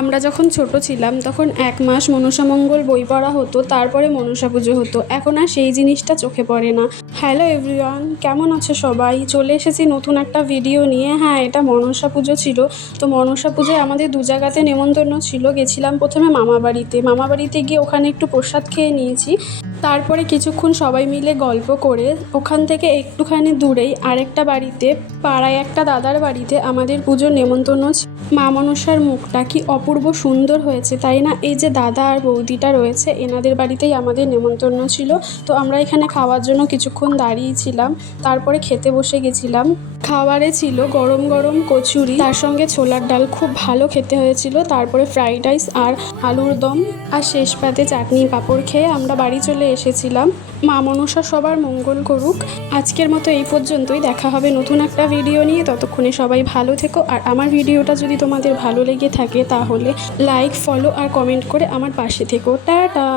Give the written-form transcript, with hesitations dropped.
আমরা যখন ছোট ছিলাম তখন 1 মাস মনসামঙ্গল বই পড়া হতো, তারপরে মনসা পুজো হতো। এখন আর সেই জিনিসটা চোখে পড়ে না। হ্যালো এভরিওয়ান, কেমন আছো সবাই? চলে এসেছি নতুন একটা ভিডিও নিয়ে। হ্যাঁ, এটা মনসা পুজো ছিল। তো মনসা পুজোয় আমাদের 2 জায়গাতে নেমন্তন্ন ছিল। গেছিলাম প্রথমে মামাবাড়িতে গিয়ে ওখানে একটু প্রসাদ খেয়ে নিয়েছি। তারপরে কিছুক্ষণ সবাই মিলে গল্প করে ওখান থেকে একটুখানি দূরেই আরেকটা বাড়িতে, পাড়ায় একটা দাদার বাড়িতে আমাদের পুজোর নেমন্তন্ন। মা মনসার মুখটা কি অপূর্ব সুন্দর হয়েছে, তাই না? এই যে দাদা আর বৌদিটা রয়েছে, এনাদের বাড়িতেই আমাদের নেমন্তন্ন ছিল। তো আমরা এখানে খাওয়ার জন্য কিছুক্ষণ দাঁড়িয়েছিলাম, তারপরে খেতে বসে গেছিলাম। খাবারে ছিল গরম গরম কচুরি, তার সঙ্গে ছোলার ডাল, খুব ভালো খেতে হয়েছিল। তারপরে ফ্রাইড রাইস আর আলুর দম, আর শেষ পাতে চাটনি পাঁপড় খেয়ে আমরা বাড়ি চলে এসেছিলাম। মা মনসা সবার মঙ্গল করুক। আজকের মতো এই পর্যন্তই। দেখা হবে নতুন একটা ভিডিও নিয়ে। ততক্ষণে সবাই ভালো থেকো। আর আমার ভিডিওটা যদি তোমাদের ভালো লেগে থাকে তাহলে লাইক, ফলো আর কমেন্ট করে আমার পাশে থেকো। টাটা।